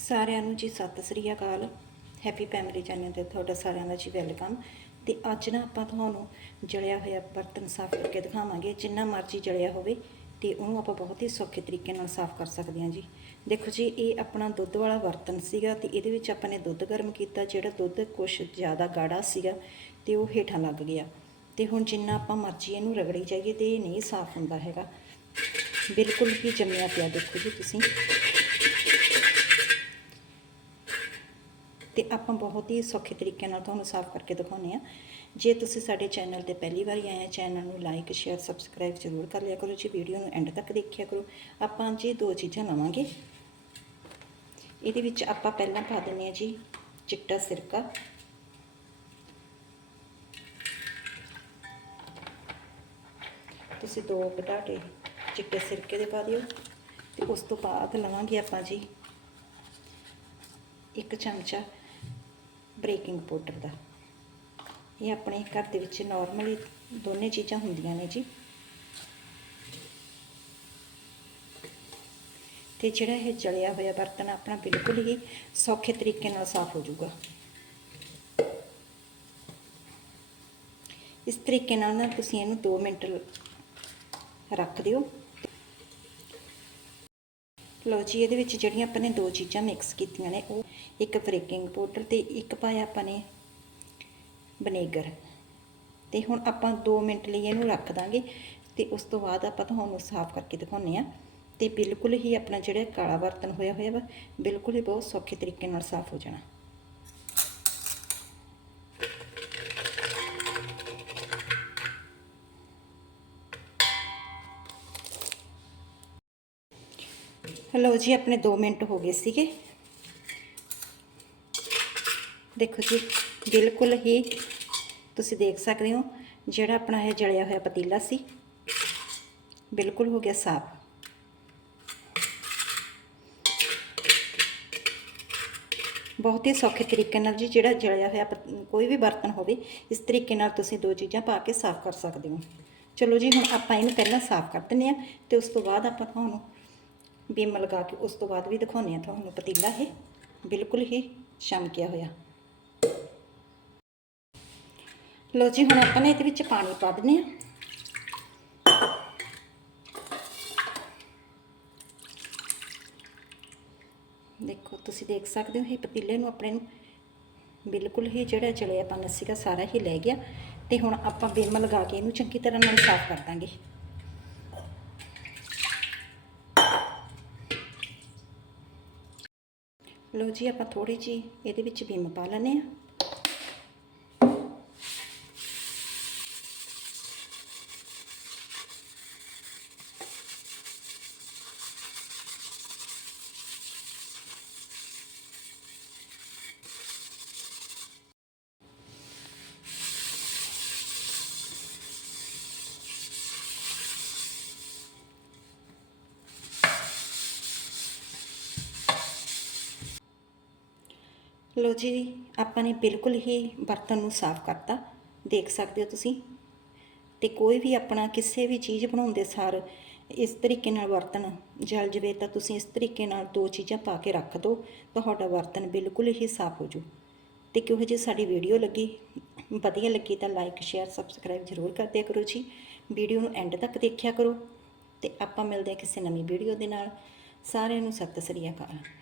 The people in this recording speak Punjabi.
ਸਾਰਿਆਂ ਨੂੰ ਜੀ ਸਤਿ ਸ੍ਰੀ ਅਕਾਲ। ਹੈਪੀ ਫੈਮਿਲੀ ਚੈਨਲ ਤੇ ਤੁਹਾਡਾ ਸਾਰਿਆਂ ਦਾ ਜੀ ਵੈਲਕਮ ਤੇ ਅੱਜ ਨਾ ਆਪਾਂ ਤੁਹਾਨੂੰ ਜਲਿਆ ਹੋਇਆ ਬਰਤਨ ਸਾਫ਼ ਕਰਕੇ ਦਿਖਾਵਾਂਗੇ, ਜਿੰਨਾ ਮਰਜ਼ੀ ਜਲਿਆ ਹੋਵੇ, ਤੇ ਉਹਨੂੰ ਆਪਾਂ ਬਹੁਤ ਹੀ ਸੌਖੇ ਤਰੀਕੇ ਨਾਲ ਸਾਫ਼ ਕਰ ਸਕਦੇ ਹਾਂ ਜੀ। ਦੇਖੋ ਜੀ, ਇਹ ਆਪਣਾ ਦੁੱਧ ਵਾਲਾ ਬਰਤਨ ਸੀਗਾ ਤੇ ਇਹਦੇ ਵਿੱਚ ਆਪਾਂ ਨੇ ਦੁੱਧ ਗਰਮ ਕੀਤਾ, ਜਿਹੜਾ ਦੁੱਧ ਕੁਝ ਜ਼ਿਆਦਾ ਗਾੜਾ ਸੀਗਾ ਤੇ ਉਹ ਹੇਠਾਂ ਲੱਗ ਗਿਆ। ਤੇ ਹੁਣ ਜਿੰਨਾ ਆਪਾਂ ਮਰਜ਼ੀ ਇਹਨੂੰ ਰਗੜੀ ਜਾਈਏ ਤੇ ਇਹ ਨਹੀਂ ਸਾਫ਼ ਹੁੰਦਾ ਹੈਗਾ। ਬਿਲਕੁਲ ਹੀ ਜੰਮਿਆ ਪਿਆ ਦੇਖੋ ਜੀ ਤੁਸੀਂ। ਤੇ ਆਪਾਂ ਬਹੁਤ ਹੀ ਸੌਖੇ ਤਰੀਕੇ ਨਾਲ ਤੁਹਾਨੂੰ ਸਾਫ਼ ਕਰਕੇ ਦਿਖਾਉਂਦੇ ਆ ਜੇ ਤੁਸੀਂ ਸਾਡੇ ਚੈਨਲ ਤੇ ਪਹਿਲੀ ਵਾਰੀ ਆਏ ਆ, ਚੈਨਲ ਨੂੰ ਲਾਈਕ ਸ਼ੇਅਰ ਸਬਸਕ੍ਰਾਈਬ ਜ਼ਰੂਰ ਕਰ ਲਿਆ ਕਰੋ। ਜੀ ਵੀਡੀਓ ਨੂੰ ਐਂਡ ਤੱਕ ਦੇਖਿਆ ਕਰੋ, ਆਪਾਂ ਜੀ ਦੋ ਚੀਜ਼ਾਂ ਲਵਾਂਗੇ। ਇਹਦੇ ਵਿੱਚ ਆਪਾਂ ਪਹਿਲਾਂ ਪਾ ਦਿੰਦੇ ਆ ਜੀ ਚਿੱਟਾ ਸਿਰਕਾ। ਤੁਸੀਂ ਦੋ ਘਟਾਟੇ ਚਿੱਟੇ ਸਿਰਕੇ ਦੇ ਪਾ ਦਿਓ ਤੇ ਉਸ ਤੋਂ ਬਾਅਦ ਲਵਾਂਗੇ ਆਪਾਂ ਜੀ ਇੱਕ ਚਮਚਾ ਬੇਕਿੰਗ ਪਾਊਡਰ ਦਾ। ਇਹ ਆਪਣੇ ਘਰ ਦੇ ਵਿੱਚ ਨਾਰਮਲੀ ਦੋਨੇ ਚੀਜ਼ਾਂ ਹੁੰਦੀਆਂ ਨੇ ਜੀ। ਤੇ ਜਿਹੜਾ ਇਹ ਜਲਿਆ ਹੋਇਆ ਬਰਤਨ ਆਪਣਾ ਬਿਲਕੁਲ ਹੀ ਸੌਖੇ ਤਰੀਕੇ ਨਾਲ ਸਾਫ਼ ਹੋ ਜਾਊਗਾ। ਇਸ ਤਰੀਕੇ ਨਾਲ ਨਾ ਤੁਸੀਂ ਇਹਨੂੰ 2 ਮਿੰਟ ਰੱਖ ਦਿਓ। ਲਓ ਜੀ, ਇਹਦੇ ਵਿੱਚ ਜਿਹੜੀਆਂ ਆਪਾਂ ਨੇ ਦੋ ਚੀਜ਼ਾਂ ਮਿਕਸ ਕੀਤੀਆਂ ਨੇ, ਉਹ ਇੱਕ ਬੇਕਿੰਗ ਪਾਊਡਰ ਤੇ ਇੱਕ ਪਾਇਆ ਆਪਾਂ ਨੇ ਵਿਨੇਗਰ ਤੇ ਹੁਣ ਆਪਾਂ 2 ਮਿੰਟ ਲਈ ਇਹਨੂੰ ਰੱਖ ਦਾਂਗੇ ਤੇ ਉਸ ਤੋਂ ਬਾਅਦ ਆਪਾਂ ਤੁਹਾਨੂੰ ਸਾਫ਼ ਕਰਕੇ ਦਿਖਾਉਂਦੇ ਆ ਤੇ ਬਿਲਕੁਲ ਹੀ ਆਪਣਾ ਜਿਹੜਾ ਕਾਲਾ ਬਰਤਨ ਹੋਇਆ ਹੋਇਆ ਵਾ, ਬਿਲਕੁਲ ਹੀ ਬਹੁਤ ਸੌਖੇ ਤਰੀਕੇ ਨਾਲ ਸਾਫ਼ ਹੋ ਜਾਣਾ। ਲਓ ਜੀ, ਆਪਣੇ 2 ਮਿੰਟ ਹੋ ਗਏ ਸੀਗੇ। ਦੇਖੋ ਜੀ, ਬਿਲਕੁਲ ਹੀ ਤੁਸੀਂ ਦੇਖ ਸਕਦੇ ਹੋ, ਜਿਹੜਾ ਆਪਣਾ ਇਹ ਜਲਿਆ ਹੋਇਆ ਪਤੀਲਾ ਸੀ, ਬਿਲਕੁਲ ਹੋ ਗਿਆ ਸਾਫ਼। ਬਹੁਤ ਹੀ ਸੌਖੇ ਤਰੀਕੇ ਨਾਲ ਜੀ, ਜਿਹੜਾ ਜਲਿਆ ਹੋਇਆ ਪਤ- ਕੋਈ ਵੀ ਬਰਤਨ ਹੋਵੇ, ਇਸ ਤਰੀਕੇ ਨਾਲ ਤੁਸੀਂ ਦੋ ਚੀਜ਼ਾਂ ਪਾ ਕੇ ਸਾਫ਼ ਕਰ ਸਕਦੇ ਹੋ। ਚਲੋ ਜੀ, ਹੁਣ ਆਪਾਂ ਇਹਨੂੰ ਪਹਿਲਾਂ ਸਾਫ਼ ਕਰ ਦਿੰਦੇ ਆ ਤੇ ਉਸ ਤੋਂ ਬਾਅਦ ਆਪਾਂ ਤੁਹਾਨੂੰ ਬਿਮ ਲਗਾ ਕੇ ਉਸ ਤੋਂ ਬਾਅਦ ਵੀ ਦਿਖਾਉਂਦੇ ਆ ਤੁਹਾਨੂੰ ਪਤੀਲਾ ਇਹ। ਬਿਲਕੁਲ ਹੀ ਚਮਕਿਆ ਹੋਇਆ। ਲੋ ਜੀ, ਹੁਣ ਆਪਾਂ ਨੇ ਇਹਦੇ ਵਿੱਚ ਪਾਣੀ ਪਾ ਦਿੰਦੇ ਆ ਦੇਖੋ, ਤੁਸੀਂ ਦੇਖ ਸਕਦੇ ਹੋ, ਇਹ ਪਤੀਲੇ ਨੂੰ ਆਪਣੇ ਨੂੰ ਬਿਲਕੁਲ ਹੀ ਜਿਹੜਾ ਜਲਿਆ ਪਨ ਸੀਗਾ, ਸਾਰਾ ਹੀ ਲੈ ਗਿਆ। ਤੇ ਹੁਣ ਆਪਾਂ ਬਿਮ ਲਗਾ ਕੇ ਇਹਨੂੰ ਚੰਗੀ ਤਰ੍ਹਾਂ ਨਾਲ ਸਾਫ਼ ਕਰ ਦਾਂਗੇ। ਲਓ ਜੀ ਆਪਾਂ ਥੋੜੀ ਜੀ ਇਹਦੇ ਵਿੱਚ ਬਿਮ ਪਾ ਲੈਂਦੇ ਆ ਲੋ ਜੀ, ਆਪਾਂ ਨੇ ਬਿਲਕੁਲ ਹੀ ਬਰਤਨ ਨੂੰ ਸਾਫ਼ ਕਰਤਾ। ਦੇਖ ਸਕਦੇ ਹੋ ਤੁਸੀਂ? ਤੇ ਕੋਈ ਵੀ ਆਪਣਾ ਕਿਸੇ ਵੀ ਚੀਜ਼ ਬਣਾਉਂਦੇ ਸਾਰ ਇਸ ਤਰੀਕੇ ਨਾਲ ਬਰਤਨ ਜਲ ਜਵੇ ਤਾਂ ਤੁਸੀਂ ਇਸ ਤਰੀਕੇ ਨਾਲ ਦੋ ਚੀਜ਼ਾਂ ਪਾ ਕੇ ਰੱਖ ਦਿਓ ਤੁਹਾਡਾ ਬਰਤਨ ਬਿਲਕੁਲ ਹੀ ਸਾਫ਼ ਹੋ ਜੂ। ਤੇ ਕਿਹੋ ਜੀ ਸਾਡੀ ਵੀਡੀਓ ਲੱਗੀ? ਵਧੀਆ ਲੱਗੀ ਤਾਂ ਲਾਈਕ, ਸ਼ੇਅਰ, ਸਬਸਕ੍ਰਾਈਬ ਜ਼ਰੂਰ ਕਰ ਦਿਆ ਕਰੋ ਜੀ। ਵੀਡੀਓ ਨੂੰ ਐਂਡ ਤੱਕ ਦੇਖਿਆ ਕਰੋ। ਤੇ ਆਪਾਂ ਮਿਲਦੇ ਹਾਂ ਕਿਸੇ ਨਵੀਂ ਵੀਡੀਓ ਦੇ ਨਾਲ। ਸਾਰਿਆਂ ਨੂੰ ਸਤਿ ਸ੍ਰੀ ਅਕਾਲ।